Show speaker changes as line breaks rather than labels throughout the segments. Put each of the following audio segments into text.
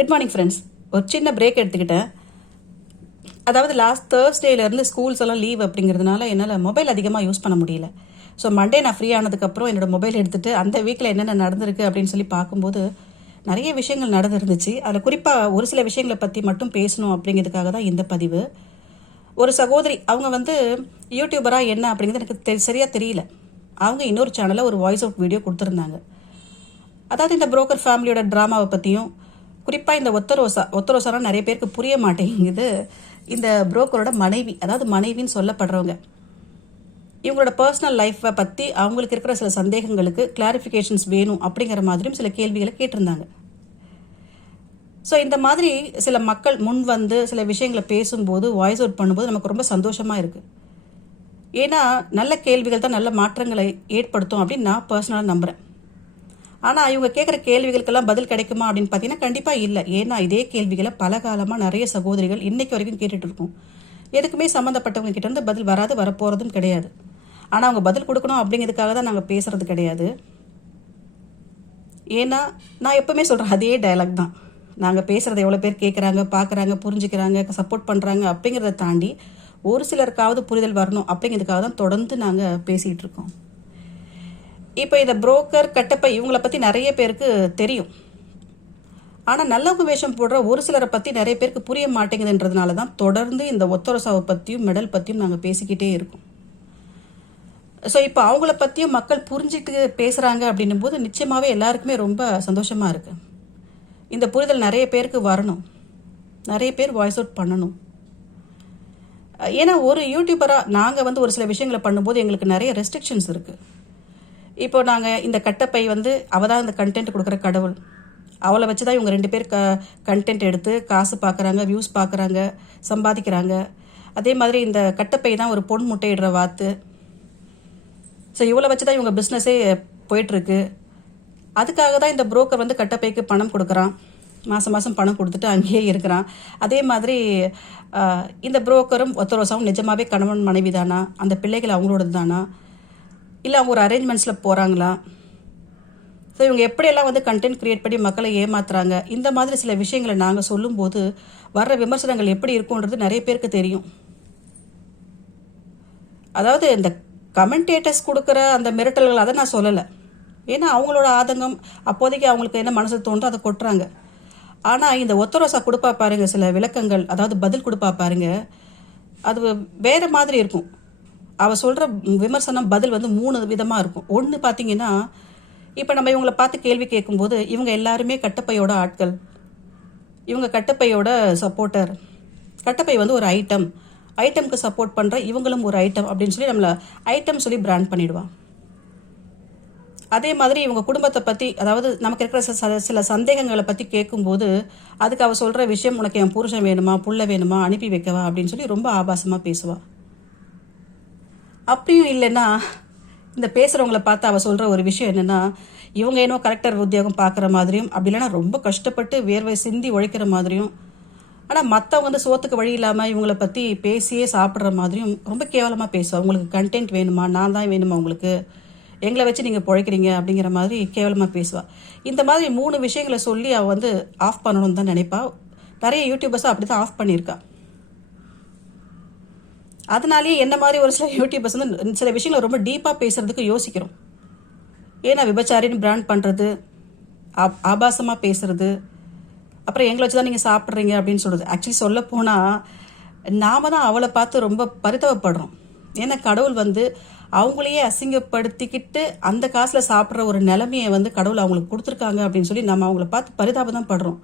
good morning friends ஒரு சின்ன break எடுத்துக்கிட்டேன் அதாவது லாஸ்ட் தேர்ஸ்டேலேருந்து ஸ்கூல்ஸ் எல்லாம் லீவ் அப்படிங்கிறதுனால என்னால் மொபைல் அதிகமாக யூஸ் பண்ண முடியல ஸோ மண்டே நான் ஃப்ரீ ஆனதுக்கப்புறம் என்னோடய மொபைல் எடுத்துகிட்டு அந்த வீக்கில் என்னென்ன நடந்திருக்கு அப்படின்னு சொல்லி பார்க்கும்போது நிறைய விஷயங்கள் நடந்துருந்துச்சு அதில் குறிப்பாக ஒரு சில விஷயங்களை பற்றி மட்டும் பேசணும் அப்படிங்கிறதுக்காக தான் இந்த பதிவு ஒரு சகோதரி அவங்க வந்து யூடியூபராக என்ன அப்படிங்கிறது எனக்கு தெ சரியாக தெரியல அவங்க இன்னொரு சேனலில் ஒரு வாய்ஸ் அவுட் வீடியோ கொடுத்துருந்தாங்க அதாவது இந்த புரோக்கர் ஃபேமிலியோட ட்ராமாவை பற்றியும் குறிப்பாக இந்த ஒத்தரோசா ஒத்தரோசாலாம் நிறைய பேருக்கு புரிய மாட்டேங்குது இந்த புரோக்கரோட மனைவி அதாவது மனைவின்னு சொல்லப்படுறவங்க இவங்களோட பர்சனல் லைஃப்பை பற்றி அவங்களுக்கு இருக்கிற சில சந்தேகங்களுக்கு கிளாரிஃபிகேஷன்ஸ் வேணும் அப்படிங்கிற மாதிரியும் சில கேள்விகளை கேட்டிருந்தாங்க ஸோ இந்த மாதிரி சில மக்கள் முன் வந்து சில விஷயங்களை பேசும்போது வாய்ஸ் அவுட் பண்ணும்போது நமக்கு ரொம்ப சந்தோஷமாக இருக்குது ஏன்னா நல்ல கேள்விகள் தான் நல்ல மாற்றங்களை ஏற்படுத்தும் அப்படின்னு நான் பர்சனலாக நம்புகிறேன் ஆனால் இவங்க கேட்குற கேள்விகளுக்கெல்லாம் பதில் கிடைக்குமா அப்படின்னு பார்த்தீங்கன்னா கண்டிப்பாக இல்லை ஏன்னா இதே கேள்விகளை பல காலமாக நிறைய சகோதரிகள் இன்றைக்கு வரைக்கும் கேட்டுட்டு இருக்கும் எதுக்குமே சம்மந்தப்பட்டவங்க கிட்ட இருந்து பதில் வராது வரப்போகிறதும் கிடையாது ஆனால் அவங்க பதில் கொடுக்கணும் அப்படிங்கிறதுக்காக தான் நாங்கள் பேசுகிறது கிடையாது ஏன்னா நான் எப்பவுமே சொல்கிறேன் அதே டைலாக் தான் நாங்கள் பேசுகிறத எவ்வளோ பேர் கேட்குறாங்க பார்க்குறாங்க புரிஞ்சுக்கிறாங்க சப்போர்ட் பண்ணுறாங்க அப்படிங்கிறத தாண்டி ஒரு சிலருக்காவது புரிதல் வரணும் அப்படிங்கிறதுக்காக தான் தொடர்ந்து நாங்கள் பேசிகிட்டு இருக்கோம் இப்போ இந்த புரோக்கர் கட்டப்பை இவங்களை பற்றி நிறைய பேருக்கு தெரியும் ஆனால் நல்லவங்க வேஷம் போடுற ஒரு சிலரை பற்றி நிறைய பேருக்கு புரிய மாட்டேங்குதுன்றதுனால தான் தொடர்ந்து இந்த ஒத்தரசாவை பற்றியும் மெடல் பற்றியும் நாங்கள் பேசிக்கிட்டே இருக்கோம் ஸோ இப்போ அவங்கள பற்றியும் மக்கள் புரிஞ்சுட்டு பேசுகிறாங்க அப்படின்னும் போது நிச்சயமாகவே எல்லாருக்குமே ரொம்ப சந்தோஷமாக இருக்குது இந்த புரிதல் நிறைய பேருக்கு வரணும் நிறைய பேர் வாய்ஸ் அவுட் பண்ணணும் ஏன்னா ஒரு யூடியூபராக நாங்கள் வந்து ஒரு சில விஷயங்களை பண்ணும்போது எங்களுக்கு நிறைய ரெஸ்ட்ரிக்ஷன்ஸ் இருக்குது இப்போ நாங்கள் இந்த கட்டப்பை வந்து அவள் தான் இந்த கண்டென்ட் கொடுக்குற கடவுள் அவளை வச்சு தான் இவங்க ரெண்டு பேர் க கண்டென்ட் எடுத்து காசு பார்க்குறாங்க வியூஸ் பார்க்குறாங்க சம்பாதிக்கிறாங்க அதே மாதிரி இந்த கட்டப்பை தான் ஒரு பொன் முட்டையிடுற வாத்து ஸோ இவளை வச்சு தான் இவங்க பிஸ்னஸே போயிட்டுருக்கு அதுக்காக தான் இந்த புரோக்கர் வந்து கட்டப்பைக்கு பணம் கொடுக்குறான் மாதம் மாதம் பணம் கொடுத்துட்டு அங்கேயே இருக்கிறான் அதே மாதிரி இந்த புரோக்கரும் ஒத்தரோசாவும் நிஜமாகவே கணவன் மனைவி தானா அந்த பிள்ளைகள் அவங்களோடது தானா இல்லை அவங்க ஒரு அரேஞ்ச்மெண்ட்ஸில் போகிறாங்களா ஸோ இவங்க எப்படியெல்லாம் வந்து கண்டென்ட் க்ரியேட் பண்ணி மக்களை ஏமாத்துறாங்க இந்த மாதிரி சில விஷயங்களை நாங்கள் சொல்லும்போது வர்ற விமர்சனங்கள் எப்படி இருக்கும்ன்றது நிறைய பேருக்கு தெரியும் அதாவது இந்த கமெண்டேட்டர்ஸ் கொடுக்குற அந்த மிரட்டல்கள் அதை நான் சொல்லலை ஏன்னா அவங்களோட ஆதங்கம் அப்போதைக்கு அவங்களுக்கு என்ன மனசு தோன்றோ அதை கொட்டுறாங்க ஆனால் இந்த ஒத்தரோசா கொடுப்பா பாருங்கள் சில விளக்கங்கள் அதாவது பதில் கொடுப்பா பாருங்கள் அது வேறு மாதிரி இருக்கும் அவள் சொல்கிற விமர்சனம் பதில் வந்து மூணு விதமாக இருக்கும் ஒன்று பார்த்தீங்கன்னா இப்போ நம்ம இவங்களை பார்த்து கேள்வி கேட்கும்போது இவங்க எல்லாருமே கட்டப்பையோட ஆட்கள் இவங்க கட்டப்பையோட சப்போர்ட்டர் கட்டப்பை வந்து ஒரு ஐட்டம் ஐட்டம்க்கு சப்போர்ட் பண்ணுற இவங்களும் ஒரு ஐட்டம் அப்படின்னு சொல்லி நம்மளை ஐட்டம் சொல்லி பிராண்ட் பண்ணிடுவான் அதே மாதிரி இவங்க குடும்பத்தை பற்றி அதாவது நமக்கு இருக்கிற சில சந்தேகங்களை பற்றி கேட்கும்போது அதுக்கு அவள் சொல்கிற விஷயம் உனக்கு என் புருஷன் வேணுமா புள்ள வேணுமா அனுப்பி வைக்கவா அப்படின்னு சொல்லி ரொம்ப ஆபாசமாக பேசுவாள் அப்படியும் இல்லைன்னா இந்த பேசுகிறவங்கள பார்த்து அவள் சொல்கிற ஒரு விஷயம் என்னென்னா இவங்க ஏனோ கரெக்டர் உத்தியோகம் பார்க்குற மாதிரியும் அப்படி இல்லைன்னா ரொம்ப கஷ்டப்பட்டு வேர்வை சிந்தி உழைக்கிற மாதிரியும் ஆனால் மற்றவங்க வந்து சோத்துக்கு வழி இல்லாமல் இவங்கள பற்றி பேசியே சாப்பிட்ற மாதிரியும் ரொம்ப கேவலமாக பேசுவோம் உங்களுக்கு கண்டென்ட் வேணுமா நான் தான் வேணுமா உங்களுக்கு எங்களை வச்சு நீங்கள் பிழைக்கிறீங்க அப்படிங்கிற மாதிரி கேவலமாக பேசுவாள் இந்த மாதிரி மூணு விஷயங்களை சொல்லி அவள் வந்து ஆஃப் பண்ணணும்னு தான் நினைப்பாள் நிறைய யூடியூபர்ஸும் அப்படி தான் ஆஃப் பண்ணியிருக்காள் அதனாலேயே என்ன மாதிரி ஒரு சில யூடியூபர்ஸ் வந்து சில விஷயங்களை ரொம்ப டீப்பாக பேசுறதுக்கு யோசிக்கிறோம் ஏன்னா விபச்சாரின்னு பிராண்ட் பண்ணுறது அப் ஆபாசமாக பேசுறது அப்புறம் எங்களை வச்சு தான் நீங்கள் சாப்பிட்றீங்க அப்படின்னு சொல்கிறது ஆக்சுவலி சொல்ல போனால் நாம் தான் அவளை பார்த்து ரொம்ப பரிதவப்படுறோம் ஏன்னா கடவுள் வந்து அவங்களையே அசிங்கப்படுத்திக்கிட்டு அந்த காசில் சாப்பிட்ற ஒரு நிலைமையை வந்து கடவுள் அவங்களுக்கு கொடுத்துருக்காங்க அப்படின்னு சொல்லி நம்ம அவங்கள பார்த்து பரிதாபம் தான் படுறோம்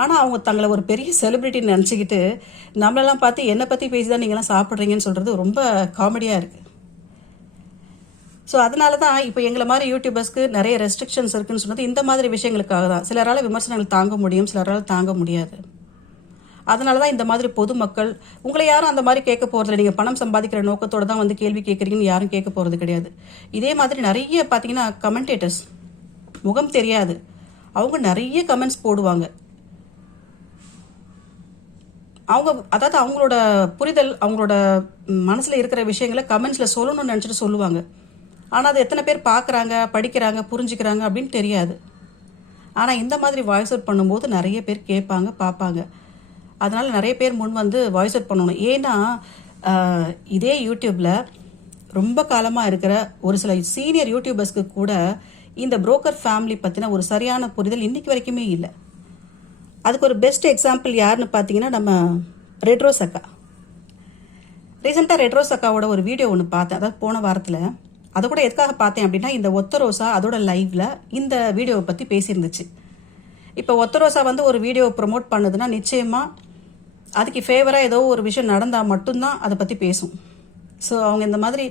ஆனால் அவங்க தங்களை ஒரு பெரிய செலிப்ரிட்டின்னு நினச்சிக்கிட்டு நம்மளெல்லாம் பார்த்து என்னை பற்றி பேசி தான் நீங்களாம் சாப்பிட்றீங்கன்னு சொல்கிறது ரொம்ப காமெடியாக இருக்குது ஸோ அதனால தான் இப்போ எங்களை மாதிரி யூடியூபர்ஸ்க்கு நிறைய ரெஸ்ட்ரிக்ஷன்ஸ் இருக்குன்னு சொன்னது இந்த மாதிரி விஷயங்களுக்காக தான் சிலரால் விமர்சனங்கள் தாங்க முடியும் சிலரால் தாங்க முடியாது அதனால தான் இந்த மாதிரி பொதுமக்கள் உங்களை யாரும் அந்த மாதிரி கேட்க போகிறதில்ல நீங்கள் பணம் சம்பாதிக்கிற நோக்கத்தோடு தான் வந்து கேள்வி கேட்குறீங்கன்னு யாரும் கேட்க போகிறது கிடையாது இதே மாதிரி நிறைய பார்த்தீங்கன்னா கமெண்டேட்டர்ஸ் முகம் தெரியாது அவங்க நிறைய கமெண்ட்ஸ் போடுவாங்க அவங்க அதாவது அவங்களோட புரிதல் அவங்களோட மனசில் இருக்கிற விஷயங்களை கமெண்ட்ஸில் சொல்லணும்னு நினச்சிட்டு சொல்லுவாங்க ஆனால் அது எத்தனை பேர் பார்க்குறாங்க படிக்கிறாங்க புரிஞ்சுக்கிறாங்க அப்படின்னு தெரியாது ஆனால் இந்த மாதிரி வாய்ஸ் அவுட் பண்ணும்போது நிறைய பேர் கேட்பாங்க பார்ப்பாங்க அதனால் நிறைய பேர் முன் வந்து வாய்ஸ் அவுட் பண்ணணும் ஏன்னா இதே யூடியூப்பில் ரொம்ப காலமாக இருக்கிற ஒரு சில சீனியர் யூடியூபர்ஸ்க்கு கூட இந்த புரோக்கர் ஃபேமிலி பற்றின ஒரு சரியான புரிதல் இன்றைக்கி வரைக்குமே இல்லை அதுக்கு ஒரு பெஸ்ட் எக்ஸாம்பிள் யாருன்னு பார்த்தீங்கன்னா நம்ம ரெட்ரோஸ் அக்கா ரீசெண்டாக ரெட்ரோஸ் அக்காவோட ஒரு வீடியோ ஒன்று பார்த்தேன் அதாவது போன வாரத்தில் அதை கூட எதுக்காக பார்த்தேன் அப்படின்னா இந்த ஒத்தரோசா அதோட லைவில் இந்த வீடியோவை பற்றி பேசியிருந்துச்சு இப்போ ஒத்தரோசா வந்து ஒரு வீடியோவை ப்ரொமோட் பண்ணுதுன்னா நிச்சயமாக அதுக்கு ஃபேவராக ஏதோ ஒரு விஷயம் நடந்தால் மட்டும்தான் அதை பற்றி பேசும் ஸோ அவங்க இந்த மாதிரி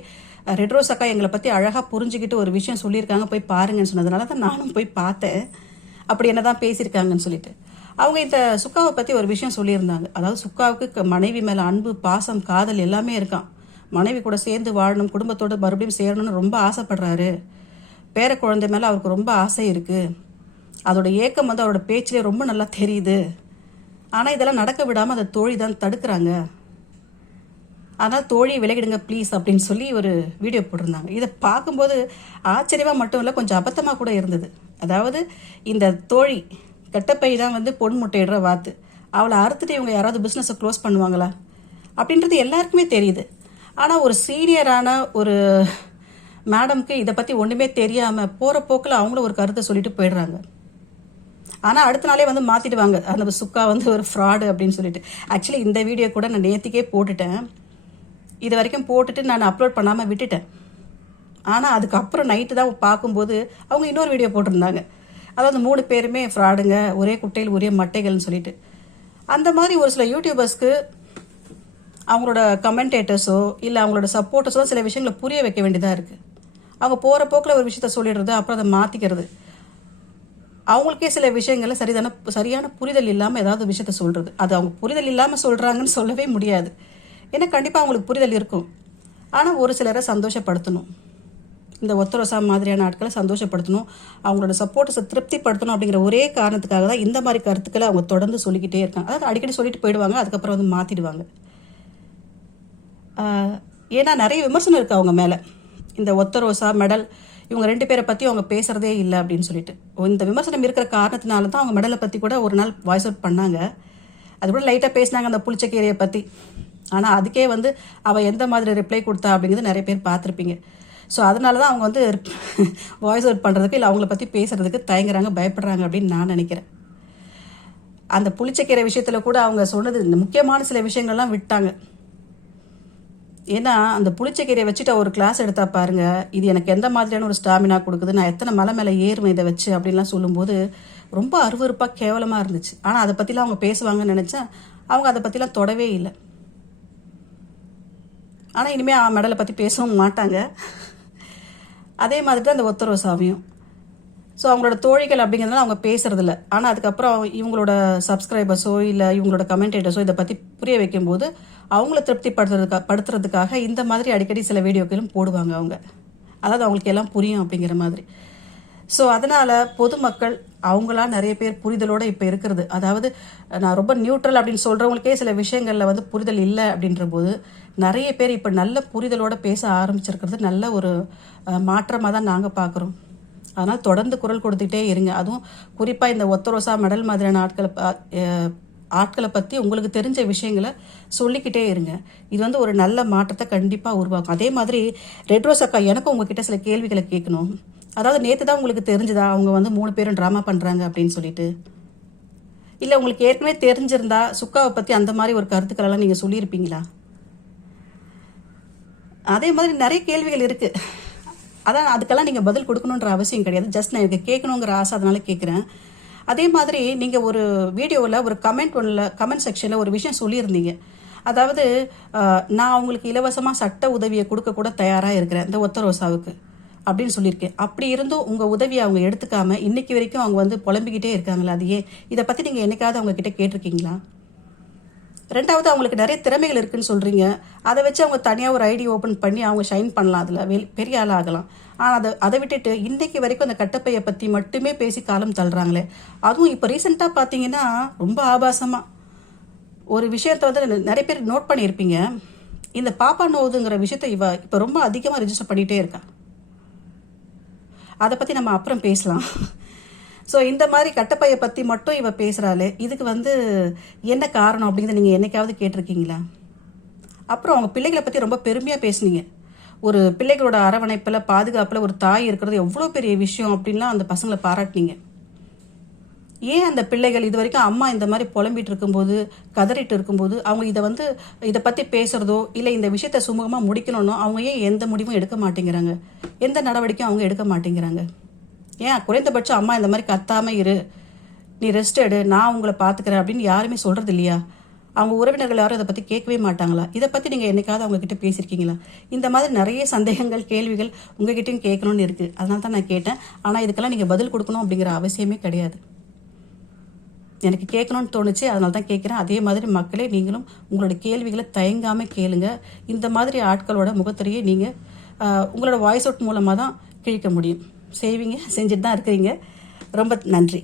ரெட்ரோஸ் அக்கா எங்களை பற்றி அழகாக புரிஞ்சுக்கிட்டு ஒரு விஷயம் சொல்லியிருக்காங்க போய் பாருங்கன்னு சொன்னதுனால தான் நானும் போய் பார்த்தேன் அப்படி என்ன தான் பேசியிருக்காங்கன்னு சொல்லிட்டு அவங்க இந்த சுக்காவை பற்றி ஒரு விஷயம் சொல்லியிருந்தாங்க அதாவது சுக்காவுக்கு மனைவி மேலே அன்பு பாசம் காதல் எல்லாமே இருக்கான் மனைவி கூட சேர்ந்து வாழணும் குடும்பத்தோடு மறுபடியும் சேரணும்னு ரொம்ப ஆசைப்படுறாரு பேர குழந்தை மேலே அவருக்கு ரொம்ப ஆசை இருக்குது அதோட ஏக்கம் வந்து அவரோட பேச்சிலே ரொம்ப நல்லா தெரியுது ஆனால் இதெல்லாம் நடக்க விடாமல் அதை தோழி தான் தடுக்கிறாங்க அதனால் தோழி விலகிடுங்க ப்ளீஸ் அப்படின்னு சொல்லி ஒரு வீடியோ போட்டிருந்தாங்க இதை பார்க்கும்போது ஆச்சரியமாக மட்டும் இல்லை கொஞ்சம் அபத்தமாக கூட இருந்தது அதாவது இந்த தோழி கெட்டப்பை தான் வந்து பொன் முட்டையிடுற வாத்து அவளை அறுத்துட்டு இவங்க யாராவது பிஸ்னஸை க்ளோஸ் பண்ணுவாங்களா அப்படின்றது எல்லாருக்குமே தெரியுது ஆனால் ஒரு சீனியரான ஒரு மேடம்க்கு இதை பற்றி ஒன்றுமே தெரியாமல் போகிற போக்கில் அவங்களும் ஒரு கருத்தை சொல்லிட்டு போயிடுறாங்க ஆனால் அடுத்த நாளே வந்து மாற்றிடுவாங்க அந்த சுக்கா வந்து ஒரு ஃப்ராடு அப்படின்னு சொல்லிட்டு ஆக்சுவலி இந்த வீடியோ கூட நான் நேற்றுக்கே போட்டுட்டேன் இது வரைக்கும் போட்டுட்டு நான் அப்லோட் பண்ணாமல் விட்டுட்டேன் ஆனால் அதுக்கப்புறம் நைட்டு தான் பார்க்கும்போது அவங்க இன்னொரு வீடியோ போட்டிருந்தாங்க அதாவது மூணு பேருமே ஃப்ராடுங்க ஒரே குட்டையில் ஒரே மட்டைகள்னு சொல்லிட்டு அந்த மாதிரி ஒரு சில யூடியூபர்ஸ்க்கு அவங்களோட கமெண்டேட்டர்ஸோ இல்லை அவங்களோட சப்போர்ட்டர்ஸோ சில விஷயங்களை புரிய வைக்க வேண்டியதாக இருக்குது அவங்க போகிற போக்கில் ஒரு விஷயத்த சொல்லிடுறது அப்புறம் அதை மாற்றிக்கிறது அவங்களுக்கே சில விஷயங்களை சரிதான சரியான புரிதல் இல்லாமல் ஏதாவது விஷயத்த சொல்கிறது அது அவங்க புரிதல் இல்லாமல் சொல்கிறாங்கன்னு சொல்லவே முடியாது ஏன்னா கண்டிப்பாக அவங்களுக்கு புரிதல் இருக்கும் ஆனால் ஒரு சிலரை சந்தோஷப்படுத்தணும் இந்த ஒத்தரசா மாதிரியான ஆட்களை சந்தோஷப்படுத்தணும் அவங்களோட சப்போர்ட்டை திருப்திப்படுத்தணும் அப்படிங்கிற ஒரே காரணத்துக்காக தான் இந்த மாதிரி கருத்துக்களை அவங்க தொடர்ந்து சொல்லிக்கிட்டே இருக்காங்க அதாவது அடிக்கடி சொல்லிட்டு போயிடுவாங்க அதுக்கப்புறம் வந்து மாற்றிடுவாங்க ஏன்னா நிறைய விமர்சனம் இருக்குது அவங்க மேலே இந்த ஒத்தரோசா மெடல் இவங்க ரெண்டு பேரை பற்றி அவங்க பேசுகிறதே இல்லை அப்படின்னு சொல்லிட்டு இந்த விமர்சனம் இருக்கிற காரணத்தினால தான் அவங்க மெடலை பற்றி கூட ஒரு நாள் வாய்ஸ் அவுட் பண்ணாங்க அது கூட லைட்டாக பேசினாங்க அந்த புளிச்சக்கீரையை பற்றி ஆனால் அதுக்கே வந்து அவள் எந்த மாதிரி ரிப்ளை கொடுத்தா அப்படிங்கிறது நிறைய பேர் பார்த்துருப்பீங்க ஸோ அதனால தான் அவங்க வந்து வாய்ஸ் அவுட் பண்ணுறதுக்கு இல்லை அவங்கள பற்றி பேசுகிறதுக்கு தயங்குறாங்க பயப்படுறாங்க அப்படின்னு நான் நினைக்கிறேன் அந்த புளிச்சக்கீரை விஷயத்தில் கூட அவங்க சொன்னது இந்த முக்கியமான சில விஷயங்கள்லாம் விட்டாங்க ஏன்னா அந்த புளிச்சக்கீரையை வச்சுட்டு ஒரு கிளாஸ் எடுத்தா பாருங்கள் இது எனக்கு எந்த மாதிரியான ஒரு ஸ்டாமினா கொடுக்குது நான் எத்தனை மலை மேலே ஏறுவேன் இதை வச்சு அப்படின்லாம் சொல்லும்போது ரொம்ப அருவறுப்பாக கேவலமாக இருந்துச்சு ஆனால் அதை பற்றிலாம் அவங்க பேசுவாங்கன்னு நினச்சேன் அவங்க அதை பற்றிலாம் தொடவே இல்லை ஆனால் இனிமேல் மெடலை பற்றி பேசவும் மாட்டாங்க அதே மாதிரி தான் அந்த ஒத்தரவு சாமியும் ஸோ அவங்களோட தோழிகள் அப்படிங்கிறதுனால அவங்க பேசுறதில்ல ஆனால் அதுக்கப்புறம் இவங்களோட சப்ஸ்கிரைபர்ஸோ இல்லை இவங்களோட கமெண்டேட்டர்ஸோ இதை பற்றி புரிய வைக்கும்போது அவங்கள திருப்திப்படுத்துறதுக்காக படுத்துறதுக்காக இந்த மாதிரி அடிக்கடி சில வீடியோக்களும் போடுவாங்க அவங்க அதாவது அவங்களுக்கு எல்லாம் புரியும் அப்படிங்கிற மாதிரி ஸோ அதனால் பொதுமக்கள் அவங்களா நிறைய பேர் புரிதலோடு இப்போ இருக்கிறது அதாவது நான் ரொம்ப நியூட்ரல் அப்படின்னு சொல்கிறவங்களுக்கே சில விஷயங்களில் வந்து புரிதல் இல்லை அப்படின்ற போது நிறைய பேர் இப்போ நல்ல புரிதலோடு பேச ஆரம்பிச்சிருக்கிறது நல்ல ஒரு மாற்றமாக தான் நாங்கள் பார்க்குறோம் அதனால் தொடர்ந்து குரல் கொடுத்துட்டே இருங்க அதுவும் குறிப்பாக இந்த ஒத்தரோசா மெடல் மாதிரியான ஆட்களை ஆட்களை பற்றி உங்களுக்கு தெரிஞ்ச விஷயங்களை சொல்லிக்கிட்டே இருங்க இது வந்து ஒரு நல்ல மாற்றத்தை கண்டிப்பாக உருவாக்கும் அதே மாதிரி ரெட் ரோஸ் அக்கா எனக்கும் உங்ககிட்ட சில கேள்விகளை கேட்கணும் அதாவது நேற்று தான் உங்களுக்கு தெரிஞ்சுதா அவங்க வந்து மூணு பேரும் ட்ராமா பண்ணுறாங்க அப்படின்னு சொல்லிட்டு இல்லை உங்களுக்கு ஏற்கனவே தெரிஞ்சிருந்தா சுக்காவை பற்றி அந்த மாதிரி ஒரு கருத்துக்களெல்லாம் நீங்கள் சொல்லியிருப்பீங்களா அதே மாதிரி நிறைய கேள்விகள் இருக்குது அதான் அதுக்கெல்லாம் நீங்கள் பதில் கொடுக்கணுன்ற அவசியம் கிடையாது ஜஸ்ட் நான் எனக்கு கேட்கணுங்கிற ஆசை அதனால கேட்குறேன் அதே மாதிரி நீங்கள் ஒரு வீடியோவில் ஒரு கமெண்ட் ஒன்றில் கமெண்ட் செக்ஷனில் ஒரு விஷயம் சொல்லியிருந்தீங்க அதாவது நான் அவங்களுக்கு இலவசமாக சட்ட உதவியை கொடுக்க கூட தயாராக இருக்கிறேன் இந்த ஒத்தரோசாவுக்கு அப்படின்னு சொல்லியிருக்கேன் அப்படி இருந்தும் உங்கள் உதவியை அவங்க எடுத்துக்காம இன்னைக்கு வரைக்கும் அவங்க வந்து புலம்பிக்கிட்டே இருக்காங்களா அதையே இதை பற்றி நீங்கள் என்னைக்காவது அவங்க கிட்ட கேட்டிருக்கீங்களா ரெண்டாவது அவங்களுக்கு நிறைய திறமைகள் இருக்குதுன்னு சொல்கிறீங்க அதை வச்சு அவங்க தனியாக ஒரு ஐடி ஓப்பன் பண்ணி அவங்க ஷைன் பண்ணலாம் அதில் வெ பெரிய ஆள் ஆகலாம் ஆனால் அதை அதை விட்டுட்டு இன்றைக்கு வரைக்கும் அந்த கட்டப்பையை பற்றி மட்டுமே பேசி காலம் தள்ளுறாங்களே அதுவும் இப்போ ரீசெண்டாக பார்த்தீங்கன்னா ரொம்ப ஆபாசமாக ஒரு விஷயத்தை வந்து நிறைய பேர் நோட் பண்ணியிருப்பீங்க இந்த பாப்பா நோவுதுங்கிற விஷயத்த இவ இப்போ ரொம்ப அதிகமாக ரிஜிஸ்டர் பண்ணிகிட்டே இருக்கா அதை பற்றி நம்ம அப்புறம் பேசலாம் ஸோ இந்த மாதிரி கட்டப்பையை பற்றி மட்டும் இவ பேசுகிறாளே இதுக்கு வந்து என்ன காரணம் அப்படிங்கிறத நீங்கள் என்னைக்காவது கேட்டிருக்கீங்களா அப்புறம் அவங்க பிள்ளைகளை பற்றி ரொம்ப பெருமையாக பேசுனீங்க ஒரு பிள்ளைகளோட அரவணைப்பில் பாதுகாப்பில் ஒரு தாய் இருக்கிறது எவ்வளோ பெரிய விஷயம் அப்படின்லாம் அந்த பசங்களை பாராட்டினீங்க ஏன் அந்த பிள்ளைகள் இது வரைக்கும் அம்மா இந்த மாதிரி புலம்பிட்டு இருக்கும்போது கதறிட்டு இருக்கும்போது அவங்க இதை வந்து இதை பற்றி பேசுகிறதோ இல்லை இந்த விஷயத்த சுமூகமாக முடிக்கணும்னோ அவங்க ஏன் எந்த முடிவும் எடுக்க மாட்டேங்கிறாங்க எந்த நடவடிக்கையும் அவங்க எடுக்க மாட்டேங்கிறாங்க ஏன் குறைந்தபட்சம் அம்மா இந்த மாதிரி கத்தாமல் இரு நீ ரெஸ்ட் எடு நான் உங்களை பார்த்துக்கிறேன் அப்படின்னு யாருமே சொல்கிறது இல்லையா அவங்க உறவினர்கள் யாரும் இதை பற்றி கேட்கவே மாட்டாங்களா இதை பற்றி நீங்கள் என்னைக்காவது அவங்கக்கிட்ட பேசியிருக்கீங்களா இந்த மாதிரி நிறைய சந்தேகங்கள் கேள்விகள் உங்ககிட்டயும் கேட்கணும்னு இருக்குது அதனால தான் நான் கேட்டேன் ஆனால் இதுக்கெல்லாம் நீங்கள் பதில் கொடுக்கணும் அப்படிங்கிற அவசியமே கிடையாது எனக்கு கேட்கணும்னு தோணுச்சு அதனால தான் கேட்குறேன் அதே மாதிரி மக்களே நீங்களும் உங்களோட கேள்விகளை தயங்காமல் கேளுங்க இந்த மாதிரி ஆட்களோட முகத்திரையை நீங்கள் உங்களோட வாய்ஸ் அவுட் மூலமாக தான் கிழிக்க முடியும் செய்வீங்க செஞ்சுட்டு தான் இருக்கிறீங்க ரொம்ப நன்றி